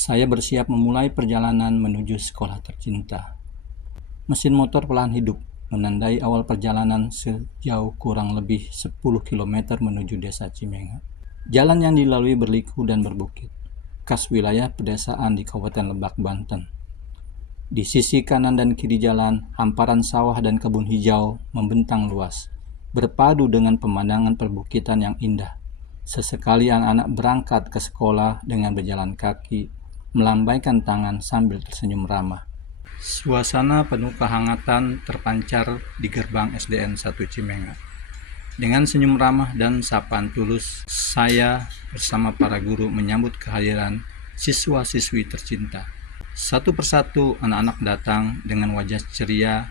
Saya bersiap memulai perjalanan menuju sekolah tercinta. Mesin motor perlahan hidup, menandai awal perjalanan sejauh kurang lebih 10 km menuju desa Cimenga. Jalan yang dilalui berliku dan berbukit, khas wilayah pedesaan di Kabupaten Lebak, Banten. Di sisi kanan dan kiri jalan, hamparan sawah dan kebun hijau membentang luas, berpadu dengan pemandangan perbukitan yang indah. Sesekali anak-anak berangkat ke sekolah dengan berjalan kaki, melambaikan tangan sambil tersenyum ramah. Suasana penuh kehangatan terpancar di gerbang SDN 1 Cimenga. Dengan senyum ramah dan sapaan tulus, saya bersama para guru menyambut kehadiran siswa-siswi tercinta. Satu persatu anak-anak datang dengan wajah ceria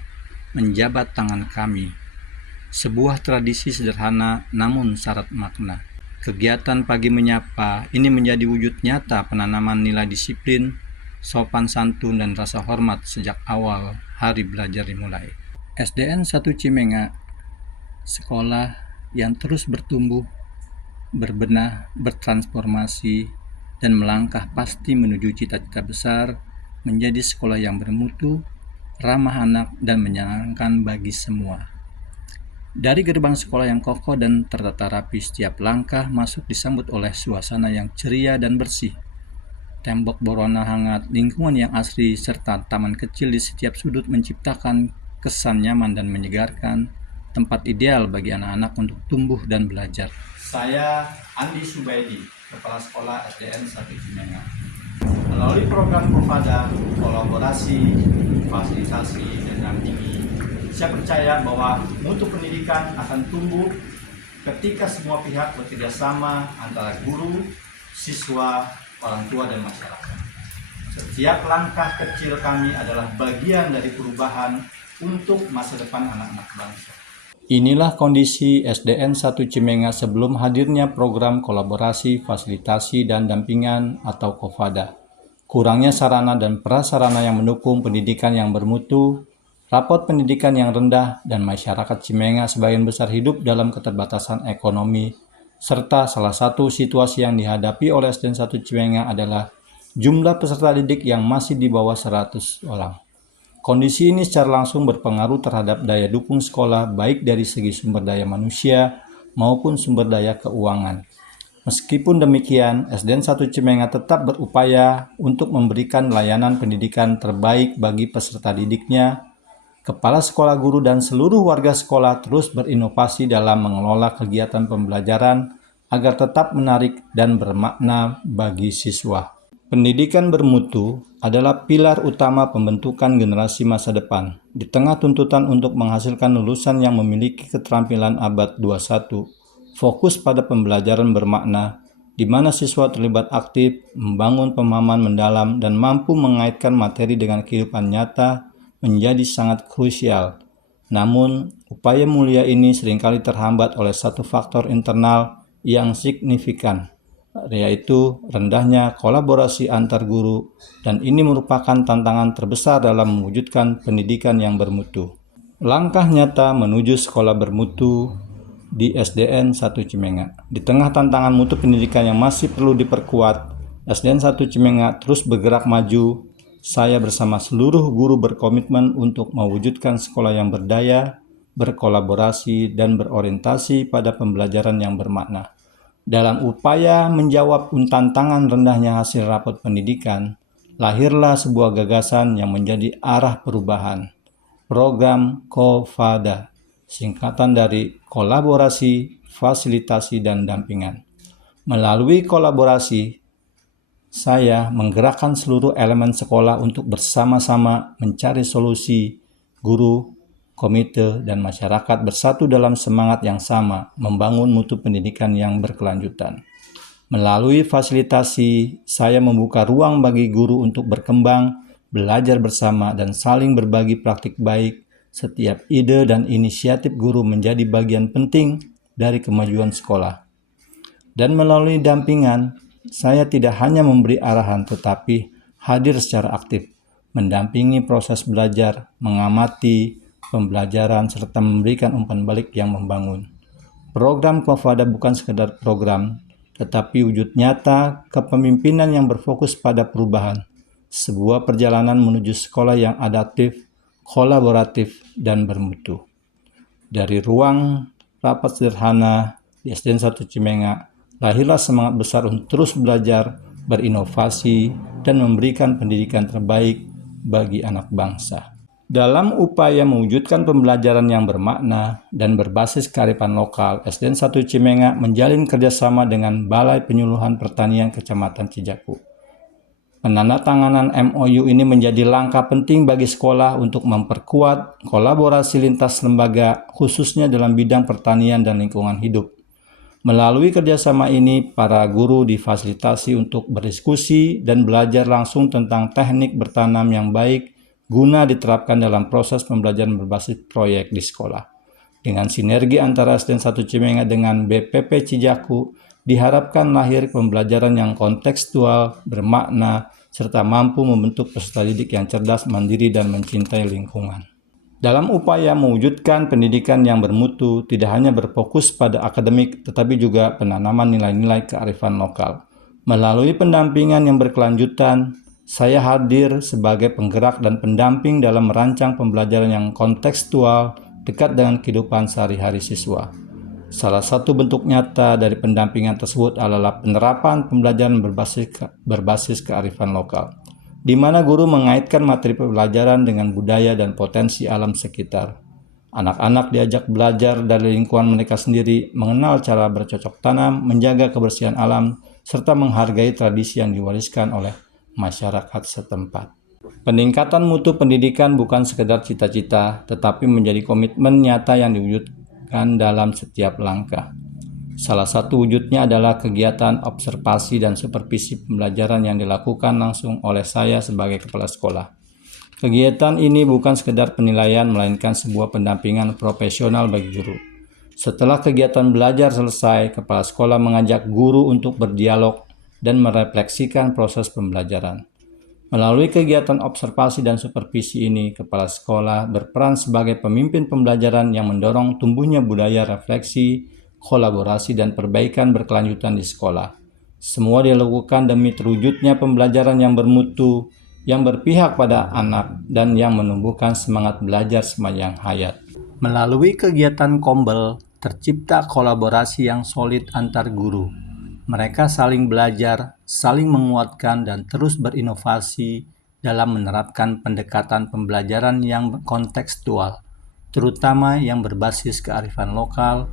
menjabat tangan kami. Sebuah tradisi sederhana namun syarat makna. Kegiatan pagi menyapa ini menjadi wujud nyata penanaman nilai disiplin, sopan santun dan rasa hormat sejak awal hari belajar dimulai. SDN 1 Cimenga, sekolah yang terus bertumbuh, berbenah, bertransformasi, dan melangkah pasti menuju cita-cita besar, menjadi sekolah yang bermutu, ramah anak, dan menyenangkan bagi semua. Dari gerbang sekolah yang kokoh dan tertata rapi, setiap langkah masuk disambut oleh suasana yang ceria dan bersih. Tembok berwarna hangat, lingkungan yang asri, serta taman kecil di setiap sudut menciptakan kesan nyaman dan menyegarkan, tempat ideal bagi anak-anak untuk tumbuh dan belajar. Saya Andi Subaidi, Kepala Sekolah SDN 1 Cimenga. Melalui program Kopada, kolaborasi, fasilitasi, dan dampingi, saya percaya bahwa mutu pendidikan akan tumbuh ketika semua pihak bekerja sama antara guru, siswa, orang tua, dan masyarakat. Setiap langkah kecil kami adalah bagian dari perubahan untuk masa depan anak-anak bangsa. Inilah kondisi SDN 1 Cimenga sebelum hadirnya program kolaborasi, fasilitasi, dan dampingan atau KOFADA. Kurangnya sarana dan prasarana yang mendukung pendidikan yang bermutu, rapot pendidikan yang rendah, dan masyarakat Cimenga sebagian besar hidup dalam keterbatasan ekonomi, serta salah satu situasi yang dihadapi oleh SDN 1 Cimenga adalah jumlah peserta didik yang masih di bawah 100 orang. Kondisi ini secara langsung berpengaruh terhadap daya dukung sekolah baik dari segi sumber daya manusia maupun sumber daya keuangan. Meskipun demikian, SDN 1 Cimenga tetap berupaya untuk memberikan layanan pendidikan terbaik bagi peserta didiknya. Kepala sekolah, guru, dan seluruh warga sekolah terus berinovasi dalam mengelola kegiatan pembelajaran agar tetap menarik dan bermakna bagi siswa. Pendidikan bermutu adalah pilar utama pembentukan generasi masa depan. Di tengah tuntutan untuk menghasilkan lulusan yang memiliki keterampilan abad 21, fokus pada pembelajaran bermakna, di mana siswa terlibat aktif, membangun pemahaman mendalam, dan mampu mengaitkan materi dengan kehidupan nyata menjadi sangat krusial. Namun, upaya mulia ini seringkali terhambat oleh satu faktor internal yang signifikan, yaitu rendahnya kolaborasi antar guru, dan ini merupakan tantangan terbesar dalam mewujudkan pendidikan yang bermutu. Langkah nyata menuju sekolah bermutu di SDN 1 Cimenga. Di tengah tantangan mutu pendidikan yang masih perlu diperkuat, SDN 1 Cimenga terus bergerak maju. Saya bersama seluruh guru berkomitmen untuk mewujudkan sekolah yang berdaya, berkolaborasi, dan berorientasi pada pembelajaran yang bermakna. Dalam upaya menjawab tantangan rendahnya hasil rapot pendidikan, lahirlah sebuah gagasan yang menjadi arah perubahan. Program KOFADA, singkatan dari kolaborasi, fasilitasi, dan dampingan. Melalui kolaborasi, saya menggerakkan seluruh elemen sekolah untuk bersama-sama mencari solusi. Guru, komite, dan masyarakat bersatu dalam semangat yang sama, membangun mutu pendidikan yang berkelanjutan. Melalui fasilitasi, saya membuka ruang bagi guru untuk berkembang, belajar bersama, dan saling berbagi praktik baik. Setiap ide dan inisiatif guru menjadi bagian penting dari kemajuan sekolah. Dan melalui dampingan, saya tidak hanya memberi arahan tetapi hadir secara aktif, mendampingi proses belajar, mengamati pembelajaran, serta memberikan umpan balik yang membangun. Program KOFADA bukan sekedar program, tetapi wujud nyata kepemimpinan yang berfokus pada perubahan. Sebuah perjalanan menuju sekolah yang adaptif, kolaboratif, dan bermutu. Dari ruang rapat sederhana di SDN 1 Cimengak, lahirlah semangat besar untuk terus belajar, berinovasi, dan memberikan pendidikan terbaik bagi anak bangsa. Dalam upaya mewujudkan pembelajaran yang bermakna dan berbasis kearifan lokal, SDN 1 Cimengak menjalin kerjasama dengan Balai Penyuluhan Pertanian Kecamatan Cijaku. Penandatanganan MOU ini menjadi langkah penting bagi sekolah untuk memperkuat kolaborasi lintas lembaga, khususnya dalam bidang pertanian dan lingkungan hidup. Melalui kerjasama ini, para guru difasilitasi untuk berdiskusi dan belajar langsung tentang teknik bertanam yang baik guna diterapkan dalam proses pembelajaran berbasis proyek di sekolah. Dengan sinergi antara SDN 1 Cimengak dengan BPP Cijaku, diharapkan lahir pembelajaran yang kontekstual, bermakna, serta mampu membentuk peserta didik yang cerdas, mandiri, dan mencintai lingkungan. Dalam upaya mewujudkan pendidikan yang bermutu, tidak hanya berfokus pada akademik, tetapi juga penanaman nilai-nilai kearifan lokal. Melalui pendampingan yang berkelanjutan, saya hadir sebagai penggerak dan pendamping dalam merancang pembelajaran yang kontekstual, dekat dengan kehidupan sehari-hari siswa. Salah satu bentuk nyata dari pendampingan tersebut adalah penerapan pembelajaran berbasis kearifan lokal, di mana guru mengaitkan materi pembelajaran dengan budaya dan potensi alam sekitar. Anak-anak diajak belajar dari lingkungan mereka sendiri, mengenal cara bercocok tanam, menjaga kebersihan alam, serta menghargai tradisi yang diwariskan oleh masyarakat setempat. Peningkatan mutu pendidikan bukan sekedar cita-cita, tetapi menjadi komitmen nyata yang diwujudkan dalam setiap langkah. Salah satu wujudnya adalah kegiatan observasi dan supervisi pembelajaran yang dilakukan langsung oleh saya sebagai kepala sekolah. Kegiatan ini bukan sekedar penilaian, melainkan sebuah pendampingan profesional bagi guru. Setelah kegiatan belajar selesai, kepala sekolah mengajak guru untuk berdialog dan merefleksikan proses pembelajaran. Melalui kegiatan observasi dan supervisi ini, kepala sekolah berperan sebagai pemimpin pembelajaran yang mendorong tumbuhnya budaya refleksi, kolaborasi, dan perbaikan berkelanjutan di sekolah. Semua dilakukan demi terwujudnya pembelajaran yang bermutu, yang berpihak pada anak, dan yang menumbuhkan semangat belajar sepanjang hayat. Melalui kegiatan Kombel, tercipta kolaborasi yang solid antar guru. Mereka saling belajar, saling menguatkan, dan terus berinovasi dalam menerapkan pendekatan pembelajaran yang kontekstual, terutama yang berbasis kearifan lokal.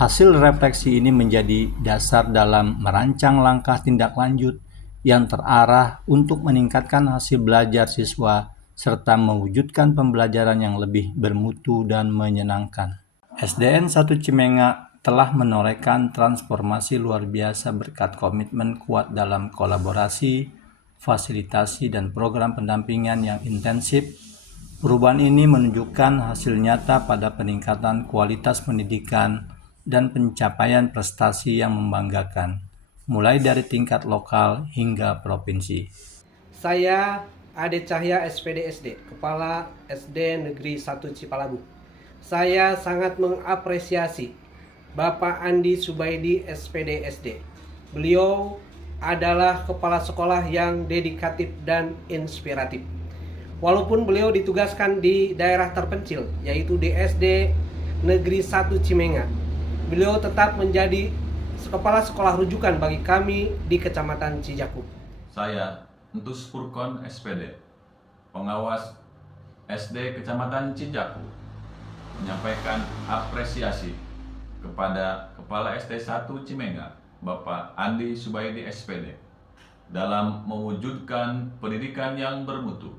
Hasil refleksi ini menjadi dasar dalam merancang langkah tindak lanjut yang terarah untuk meningkatkan hasil belajar siswa serta mewujudkan pembelajaran yang lebih bermutu dan menyenangkan. SDN 1 Cimengak telah menorehkan transformasi luar biasa berkat komitmen kuat dalam kolaborasi, fasilitasi, dan program pendampingan yang intensif. Perubahan ini menunjukkan hasil nyata pada peningkatan kualitas pendidikan dan pencapaian prestasi yang membanggakan, mulai dari tingkat lokal hingga provinsi. Saya Ade Cahya SPD SD, Kepala SD Negeri 1 Cipalabu. Saya sangat mengapresiasi Bapak Andi Subaidi SPD SD. Beliau adalah kepala sekolah yang dedikatif dan inspiratif. Walaupun beliau ditugaskan di daerah terpencil, yaitu di SD Negeri 1 Cimengak, beliau tetap menjadi kepala sekolah rujukan bagi kami di Kecamatan Cijaku. Saya Entus Furkon SPD, pengawas SD Kecamatan Cijaku, menyampaikan apresiasi kepada Kepala SD 1 Cimengak, Bapak Andi Subaidi SPD, dalam mewujudkan pendidikan yang bermutu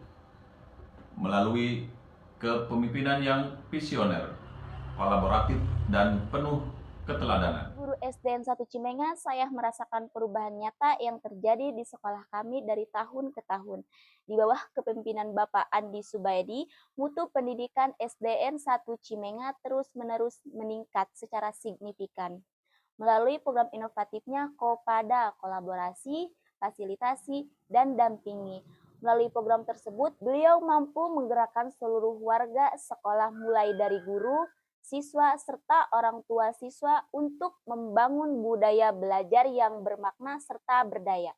melalui kepemimpinan yang visioner, kolaboratif, dan penuh keteladanan. Guru SDN 1 Cimengak, saya merasakan perubahan nyata yang terjadi di sekolah kami dari tahun ke tahun. Di bawah kepemimpinan Bapak Andi Subaidi, mutu pendidikan SDN 1 Cimengak terus-menerus meningkat secara signifikan. Melalui program inovatifnya Kopada, kolaborasi, fasilitasi, dan dampingi. Melalui program tersebut, beliau mampu menggerakkan seluruh warga sekolah mulai dari guru, siswa, serta orang tua siswa untuk membangun budaya belajar yang bermakna serta berdaya.